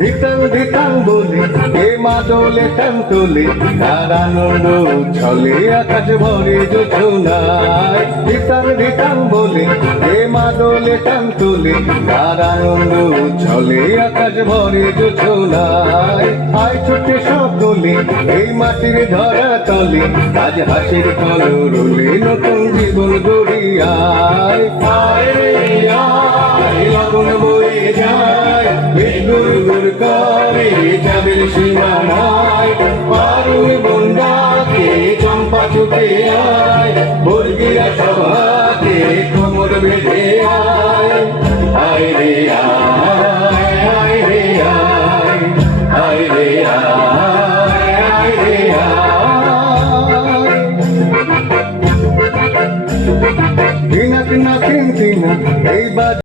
ধিতাং ধিতাং বলে এ মাদলে টান তোলে, তার আনন্দ ছলে আকাশ ভরে জোছনায়। ধিতাং ধিতাং বলে এ মাদলে টান তোলে, তার আনন্দ ছলে আকাশ ভরে জোছনায়। আয় ছোটে সকলে এই মাটির ধরা তলে, আজ হাসির কলরলে নতুন জীবন গড়িয়ায়। আয় আয় লগন বয়ে যায়, বেগুর গুর করে যাবের সীমানায়। পারুল বন্দাকে চম্পা ছুটে আয়, বর্গিরা সভাকে কোমর বেঁধে আয়। আয় রে আয়, আয় রে আয়, আয় রে আয়, আয় রে আয়। দিনা দিনা তিন দিনা এই